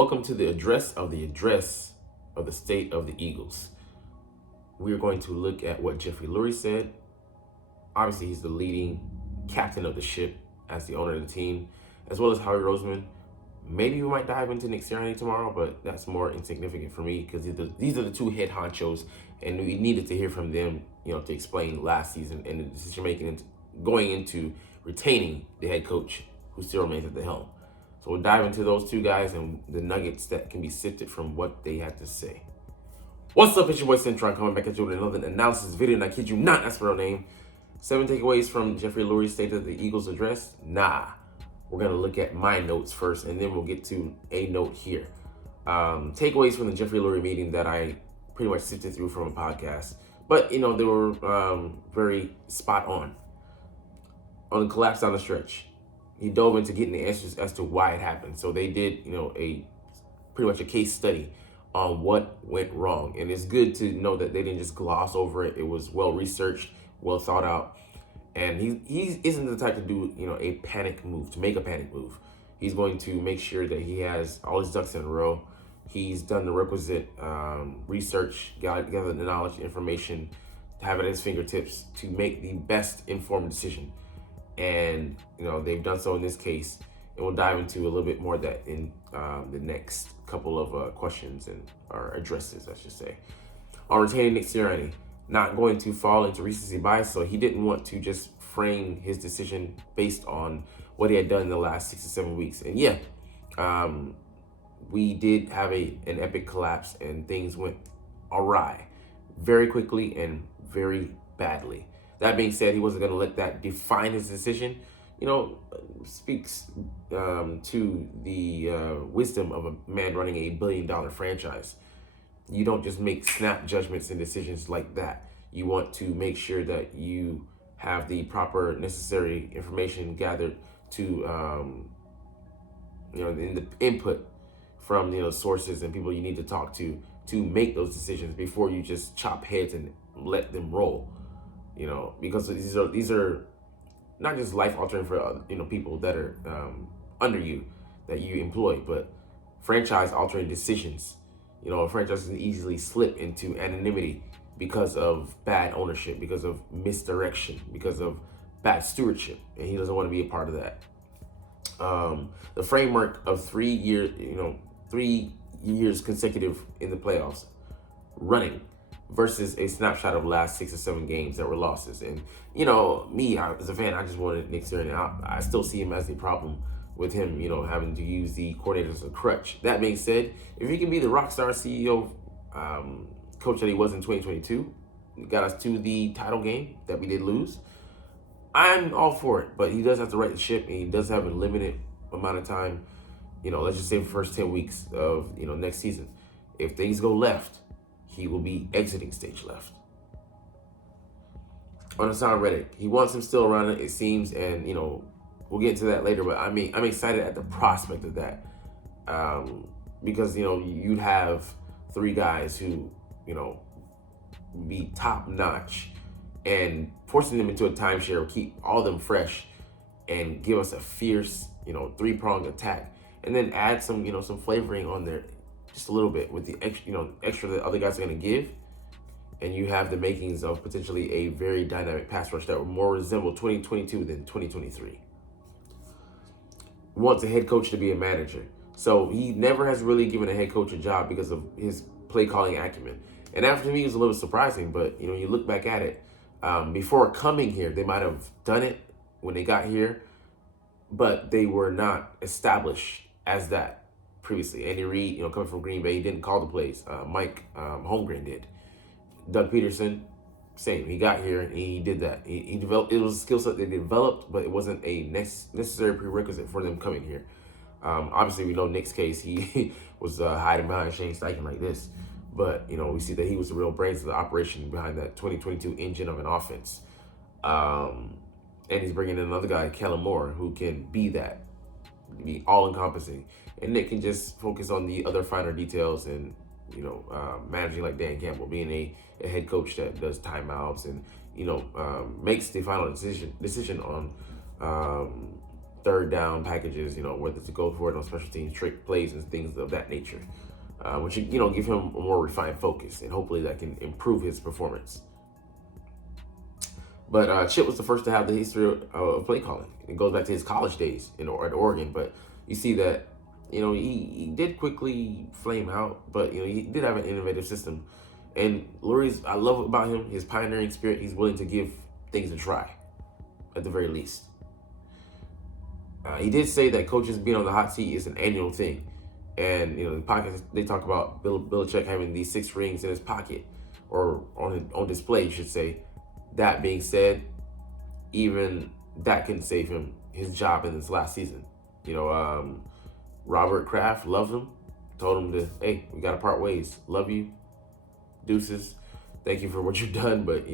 Welcome to the address of the state of the Eagles. We are going to look at what Jeffrey Luries said. Obviously, he's the leading captain of the ship as the owner of the team, as well as Howie Roseman. Maybe we might dive into Nick Sirianni tomorrow, but that's more insignificant for me because these are the two head honchos, and we needed to hear from them, to explain last season and the decision making going into retaining the head coach who still remains at the helm. So we'll dive into those two guys and the nuggets that can be sifted from what they had to say. What's up, it's your boy Cintron coming back at you with another analysis video, and I kid you not, that's my real name. 7 takeaways from Jeffrey Luries' State of the Eagles address? Nah. We're going to look at my notes first, and then we'll get to a note here. Takeaways from the Jeffrey Lurie meeting that I pretty much sifted through from a podcast. But, they were very spot on. On the collapse down the stretch, he dove into getting the answers as to why it happened. So they did, a pretty much a case study on what went wrong. And it's good to know that they didn't just gloss over it. It was well researched, well thought out. And he isn't the type to do, a panic move, to make a panic move. He's going to make sure that he has all his ducks in a row. He's done the requisite research, gathered the knowledge, information, to have it at his fingertips to make the best informed decision. And, they've done so in this case. And we'll dive into a little bit more of that in the next couple of questions or addresses, I should say. On retaining Nick Sirianni, not going to fall into recency bias, so he didn't want to just frame his decision based on what he had done in the last 6 to 7 weeks. And yeah, we did have an epic collapse, and things went awry very quickly and very badly. That being said, he wasn't going to let that define his decision. Speaks to the wisdom of a man running $1 billion franchise. You don't just make snap judgments and decisions like that. You want to make sure that you have the proper necessary information gathered to, in the input from, sources and people you need to talk to make those decisions before you just chop heads and let them roll. Because these are not just life altering for, people that are under you that you employ, but franchise altering decisions. A franchise can easily slip into anonymity because of bad ownership, because of misdirection, because of bad stewardship, and he doesn't want to be a part of that. The framework of 3 years, 3 years consecutive in the playoffs, running, versus a snapshot of last 6 or 7 games that were losses. And, me as a fan, I just wanted Nick Sirianni. I still see him as the problem with him, having to use the coordinator as a crutch. That being said, if he can be the rock star CEO coach that he was in 2022, got us to the title game that we did lose, I'm all for it. But he does have to right the ship, and he does have a limited amount of time. Let's just say the first 10 weeks of, next season. If things go left, he will be exiting stage left. On Hassan Reddick, he wants him still around, it seems, and, we'll get into that later, but I'm excited at the prospect of that. Because, you'd have 3 guys who, be top notch, and forcing them into a timeshare will keep all of them fresh and give us a fierce, 3-pronged attack. And then add some, some flavoring on there, just a little bit with the extra the other guys are going to give. And you have the makings of potentially a very dynamic pass rush that will more resemble 2022 than 2023. Wants a head coach to be a manager. So he never has really given a head coach a job because of his play calling acumen. And that for me was a little surprising, but you look back at it, before coming here, they might have done it when they got here, but they were not established as that previously. Andy Reid, coming from Green Bay, he didn't call the plays. Mike Holmgren did. Doug Peterson, same. He got here and he did that. He developed. It was a skill set they developed, but it wasn't a necessary prerequisite for them coming here. Obviously, we know Nick's case. He was hiding behind Shane Steichen like this. But, we see that he was the real brains of the operation behind that 2022 engine of an offense. And he's bringing in another guy, Kellen Moore, who can be that, be all-encompassing. And Nick can just focus on the other finer details and, managing like Dan Campbell, being a head coach that does timeouts and, makes the final decision on third down packages, whether to go for it on special teams, trick plays, and things of that nature, which give him a more refined focus, and hopefully that can improve his performance. But Chip was the first to have the history of play calling. It goes back to his college days at Oregon, but you see that he did quickly flame out, but he did have an innovative system. And Luries, I love about him, his pioneering spirit. He's willing to give things a try, at the very least. He did say that coaches being on the hot seat is an annual thing. And, the pockets, they talk about Bill Belichick having these 6 rings in his pocket, or on display, you should say. That being said, even that can save him his job in this last season. Robert Kraft loved him, told him to, hey, we got to part ways. Love you. Deuces. Thank you for what you've done, but,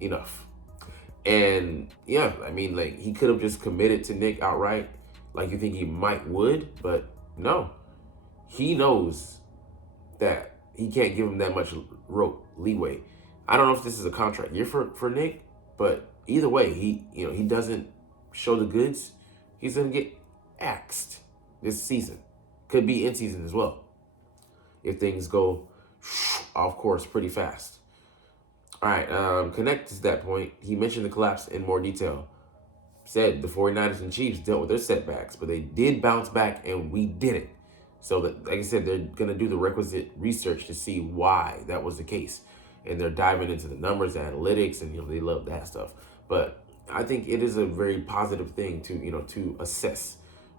enough. And yeah, I mean, like, he could have just committed to Nick outright, like you think he would, but no. He knows that he can't give him that much leeway. I don't know if this is a contract year for Nick, but either way, he doesn't show the goods, he's gonna get axed this season. Could be in season as well, if things go off course pretty fast. All right, connect to that point. He mentioned the collapse in more detail. Said the 49ers and Chiefs dealt with their setbacks, but they did bounce back and we didn't. So, that, like I said, they're going to do the requisite research to see why that was the case. And they're diving into the numbers, the analytics, and they love that stuff. But I think it is a very positive thing to assess,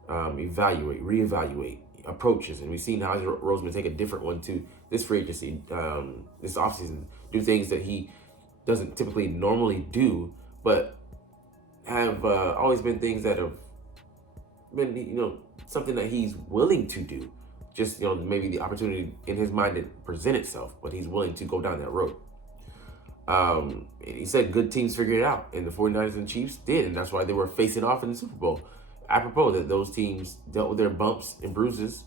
evaluate, reevaluate approaches. And we've seen how Roseman take a different one to this free agency, this offseason, do things that he doesn't typically normally do, but have always been things that have been, something that he's willing to do. Just, maybe the opportunity in his mind didn't present itself, but he's willing to go down that road. He said good teams figure it out, and the 49ers and Chiefs did, and that's why they were facing off in the Super Bowl. Apropos that those teams dealt with their bumps and bruises,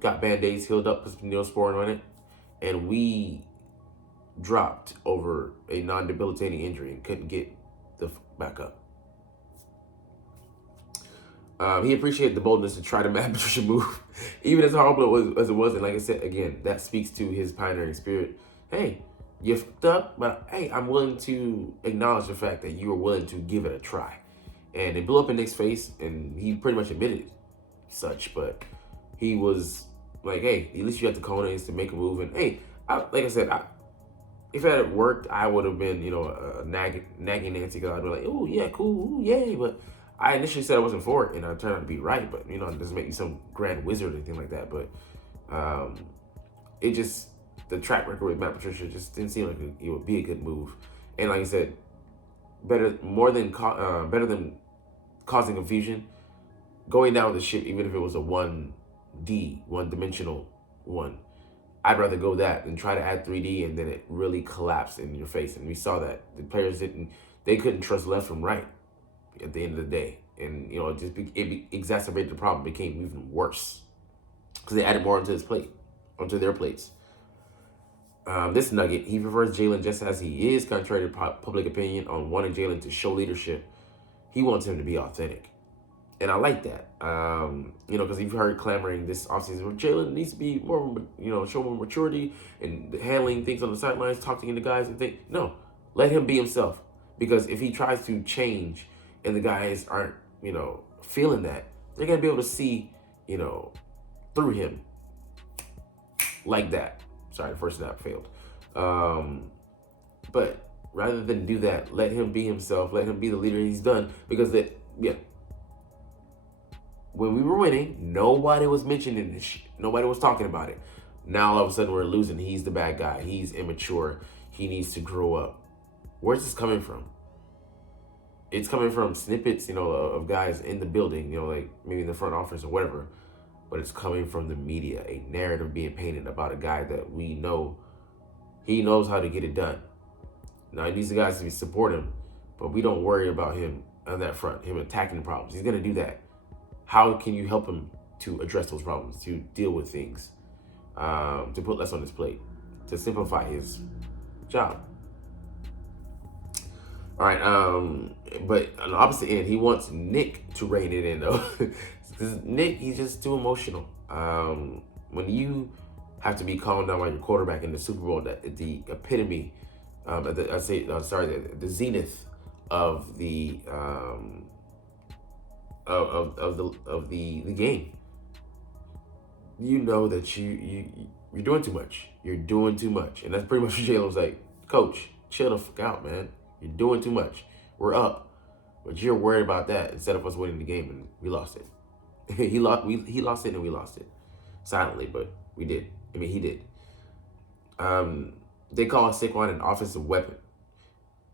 got Band-Aids healed up, put some Neosporin on it, and we dropped over a non-debilitating injury and couldn't get the back up. He appreciated the boldness to try the Matt Patricia move, even as horrible as it was. And like I said, again, that speaks to his pioneering spirit. Hey, you fucked up, but hey, I'm willing to acknowledge the fact that you were willing to give it a try. And it blew up in Nick's face, and he pretty much admitted such. But he was like, hey, at least you had the cojones to make a move. And hey, like I said, if it had worked, I would have been, a nagging Nancy, because I'd be like, oh, yeah, cool, ooh, yay. But I initially said I wasn't for it, and I turned out to be right. But, it doesn't make me some grand wizard or anything like that. But it just, the track record with Matt Patricia just didn't seem like it would be a good move. And like I said, better than causing confusion, going down the ship, even if it was a 1D, one-dimensional one, I'd rather go that than try to add 3D and then it really collapsed in your face. And we saw that. The players couldn't trust left from right at the end of the day. And, it exacerbated the problem, became even worse because they added more onto their plates. This nugget, he prefers Jalen just as he is, contrary to public opinion on wanting Jalen to show leadership. He wants him to be authentic. And I like that, because you've heard clamoring this offseason, well, Jalen needs to be more, show more maturity and handling things on the sidelines, talking to guys and things. No, let him be himself. Because if he tries to change and the guys aren't, feeling that, they're going to be able to see, through him like that. Sorry, the first snap failed. But rather than do that, let him be himself. Let him be the leader he's done. Because when we were winning, nobody was mentioning this shit. Nobody was talking about it. Now, all of a sudden, we're losing. He's the bad guy. He's immature. He needs to grow up. Where's this coming from? It's coming from snippets, of guys in the building, like maybe in the front office or whatever. But it's coming from the media, a narrative being painted about a guy that we know he knows how to get it done. Now, he needs the guys to support him, but we don't worry about him on that front, him attacking the problems. He's going to do that. How can you help him to address those problems, to deal with things, to put less on his plate, to simplify his job? All right. But on the opposite end, he wants Nick to rein it in though, because Nick, he's just too emotional. When you have to be calm down while you're quarterback in the Super Bowl, that the epitome, I say, sorry, the zenith of the the game. You know that you're doing too much. You're doing too much, and that's pretty much what Jalen was like. Coach, chill the fuck out, man. You're doing too much. We're up, but you're worried about that instead of us winning the game, and we lost it. He lost it, and we lost it silently, but we did. I mean, he did. They call Saquon an offensive weapon.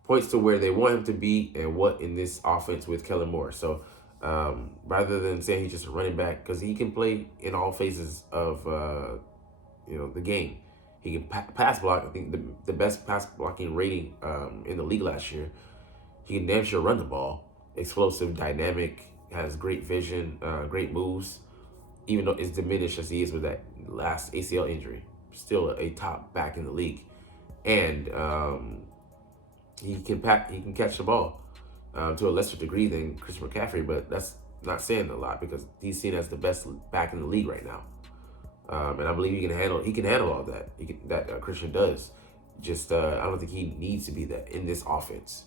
Points to where they want him to be and what in this offense with Kellen Moore. So rather than saying he's just a running back, because he can play in all phases of the game. He can pass block. I think the best pass blocking rating in the league last year. He can damn sure run the ball. Explosive, dynamic, has great vision, great moves. Even though it's diminished as he is with that last ACL injury, still a top back in the league, and he can catch the ball to a lesser degree than Chris McCaffrey, but that's not saying a lot because he's seen as the best back in the league right now. And I believe he can handle all that. Christian does. Just I don't think he needs to be that in this offense.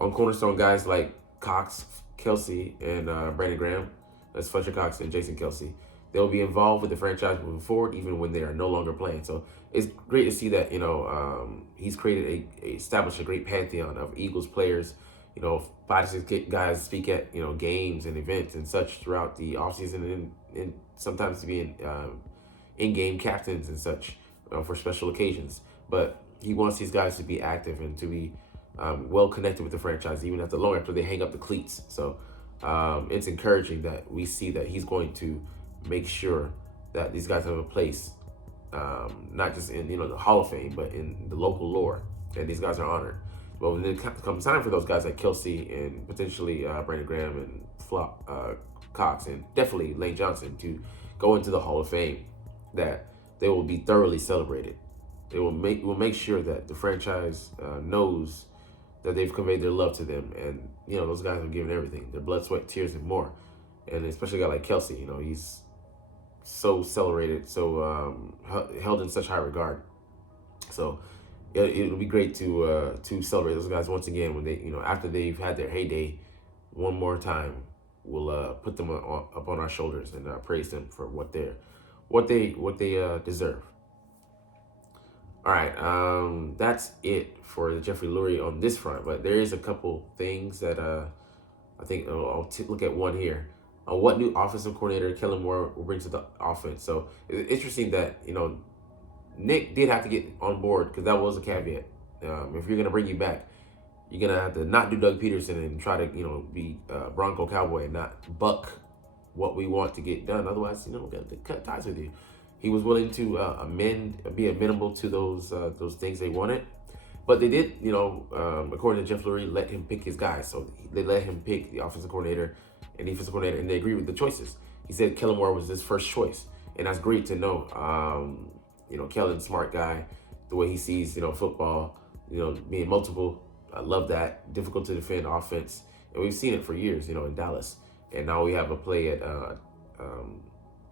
On cornerstone guys like Cox, Kelsey, and Brandon Graham, that's Fletcher Cox and Jason Kelsey. They'll be involved with the franchise moving forward, even when they are no longer playing. So it's great to see that he's created established a great pantheon of Eagles players. 5 to 6 guys speak at games and events and such throughout the offseason and sometimes being in-game captains and such for special occasions. But he wants these guys to be active and to be well connected with the franchise, even long after they hang up the cleats. So it's encouraging that we see that he's going to make sure that these guys have a place, not just in the Hall of Fame, but in the local lore, and these guys are honored. But when it comes time for those guys like Kelsey and potentially Brandon Graham and Cox and definitely Lane Johnson to go into the Hall of Fame, that they will be thoroughly celebrated. They will make sure that the franchise knows that they've conveyed their love to them, and those guys have given everything, their blood, sweat, tears, and more. And especially a guy like Kelsey, he's so celebrated, so held in such high regard. So it'll be great to celebrate those guys once again when they after they've had their heyday one more time. We'll put them up on our shoulders and praise them for what they deserve. All right, that's it for the Jeffrey Lurie on this front. But there is a couple things that I think I'll look at one here. What new offensive coordinator Kellen Moore will bring to the offense? So it's interesting that Nick did have to get on board because that was a caveat. If you're gonna bring you back, you're gonna have to not do Doug Peterson and try to be Bronco Cowboy and not buck what we want to get done. Otherwise, we're gonna cut ties with you. He was willing to be amenable to those things they wanted, but they did, according to Jeff Lurie, let him pick his guys. So they let him pick the offensive coordinator and defensive coordinator, and they agreed with the choices. He said Kellen Moore was his first choice, and that's great to know. Kellen's smart guy, the way he sees football, being multiple. I love that. Difficult to defend offense, and we've seen it for years, in Dallas, and now we have a play at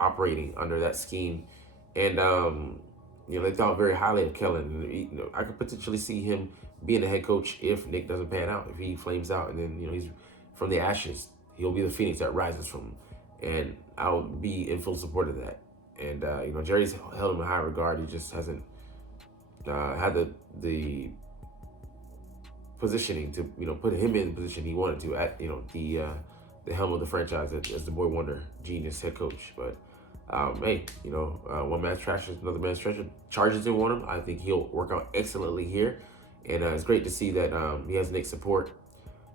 operating under that scheme. And they thought very highly of Kellen. I could potentially see him being the head coach if Nick doesn't pan out, if he flames out, and then he's from the ashes. He'll be the phoenix that rises from, and I'll be in full support of that. And Jerry's held him in high regard. He just hasn't had the positioning to put him in the position he wanted to at the helm of the franchise as the boy wonder genius head coach. But hey, one man's trash is another man's treasure. Chargers didn't want him. I think he'll work out excellently here, and it's great to see that he has Nick's support.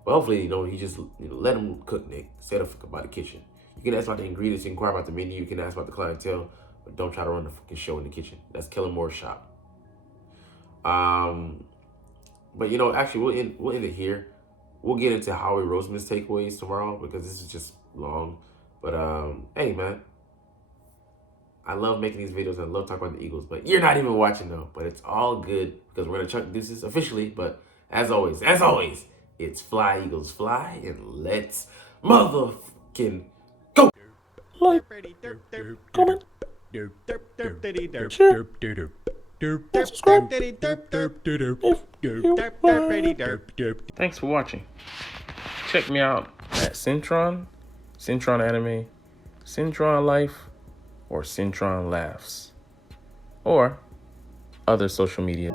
But hopefully, he just let him cook. Nick, say the fuck about the kitchen. You can ask about the ingredients, you can inquire about the menu, you can ask about the clientele, but don't try to run the fucking show in the kitchen. That's Kellen Moore's shop. But actually, we'll end it here. We'll get into Howie Roseman's takeaways tomorrow because this is just long. But hey, man, I love making these videos. I love talking about the Eagles, but you're not even watching though. But it's all good because we're gonna chuck deuces officially. But As always, it's fly, Eagles, fly, and let's motherfucking go. Like, comment, share, and subscribe if you like. Thanks for watching. Check me out at Cintron, Cintron Anime, Cintron Life, or Cintron Laughs, or other social media.